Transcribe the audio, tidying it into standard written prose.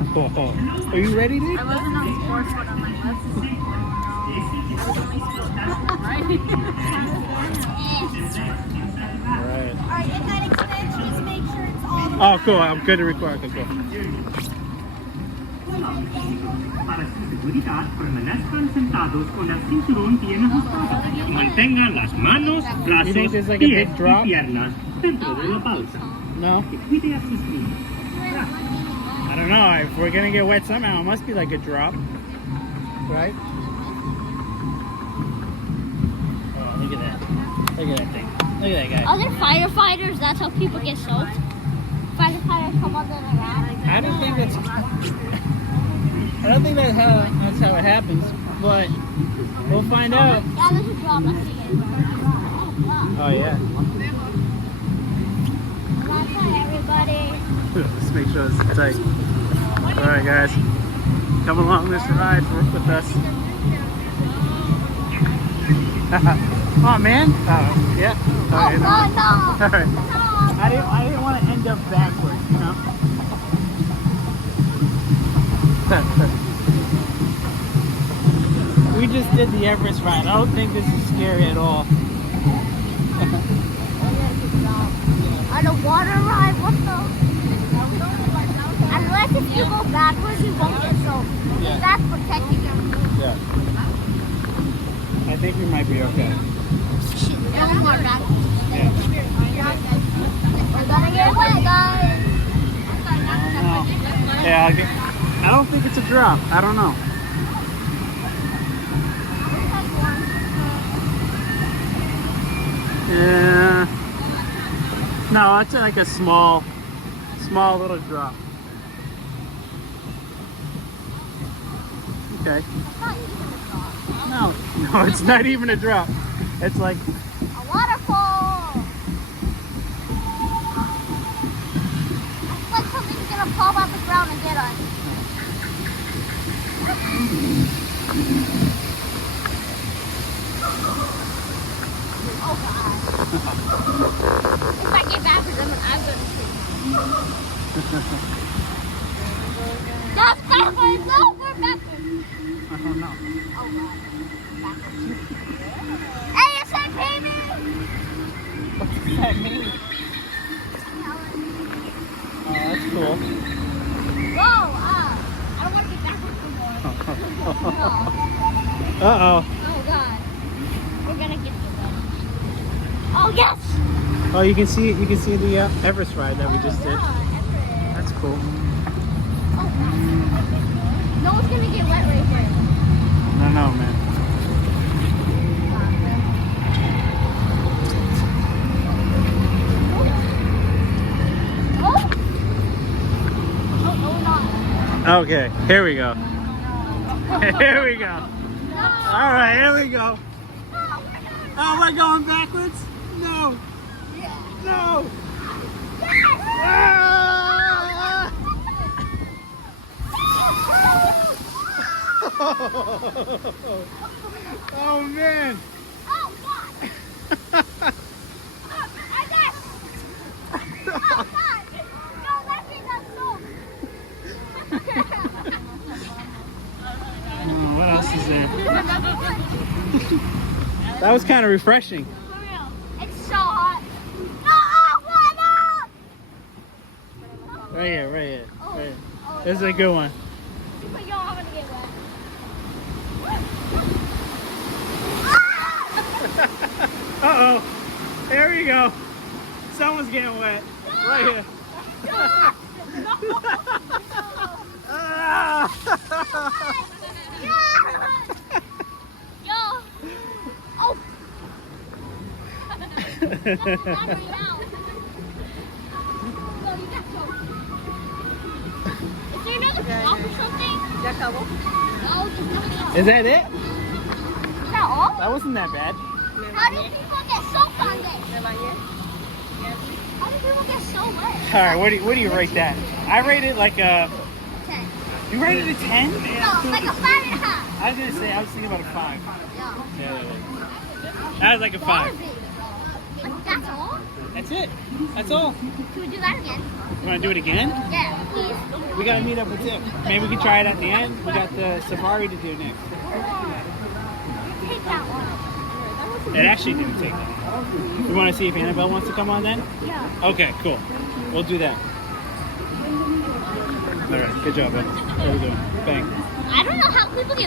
Are you ready, dude? I wasn't on sports one on my list. I was only supposed to right? Alright. Alright, if that extends, just make sure it's all the Oh, cool. I'm good to record. Okay, cool. Para su seguridad, permanezcan sentados con el cinturón bien ajustado y mantengan las manos, brazos, think there's like a pies big drop? y piernas dentro de la balsa. No? Que cuide a sus pies. I don't know. If we're gonna get wet somehow, it must be like a drop. Right? Oh, look at that. Look at that thing. Look at that guy. Other firefighters, that's how people get soaked. Firefighters come under the ground. I don't think that's how it happens, but we'll find out. Yeah, there's a drop. I see it. Oh yeah. That's right, everybody. Let's make sure it's tight. Alright guys. Come along this ride with us. Come on, man. Oh, yeah. Oh, Okay, no, no. Alright. No. I didn't want to end up backwards, you know? We just did the Everest ride. I don't think this is scary at all. On a water ride, what the? Unless if you go backwards, you won't get soaked. Yeah. That's protecting you. Yeah. I think we might be okay. Yeah, one more backwards. Yeah. We're gonna get wet, guys. Yeah, I don't think it's a drop. I don't know. Yeah. No, it's like a small little drop. Okay. No, it's not even a drop. It's like A waterfall. It's like something's gonna pop out the ground and get us. Oh God. If I get backwards, I'm gonna see. That's backwards! No, we're backwards! I don't know. Oh God. Backwards. Hey, it's that baby! What does that mean? Oh, that's cool. Whoa, I don't want to get backwards anymore. No. Uh-oh. Oh God. We're gonna get to that. Oh yes! Oh, you can see the Everest ride that we just did. Yeah, That's cool. oh, no one's gonna get wet right here. I don't know, man. Oh! Oh, no, not. Okay, here we go. Here we go. No. All right, here we go. Oh, we're going backwards? No. No. Ah! Oh man. Oh God! I guess. Oh God! No, that thing got soaked. Oh, what else is there? That was kind of refreshing. For real. It's so hot. No, what? Right here, right here. Oh, Right here. oh, This is a good one. but y'all, I'm gonna get wet. Uh-oh. There we go. Someone's getting wet. Right here. Ah! Yo! Oh! Is there another drop or something? No, there's nothing else. Is that it? Is that all? That wasn't that bad. How do people get soaked on this? How do people get so wet? All right, what do you rate that? I rate it like a. 10. You rated it a 10? No, like a 5.5. I was gonna say I was thinking about a 5. Yeah. Yeah. That was like a 5. Like that's all? That's it. That's all. Should we do that again? You want to do it again? Yeah, please. We got to meet up with Tip. Maybe we can try it at the end. We got the safari to do next. Take that one. It actually didn't take that. You want to see if Annabelle wants to come on then? Yeah. Okay, cool. We'll do that. All right, good job, bud. What are we doing? Bang. I don't know how people get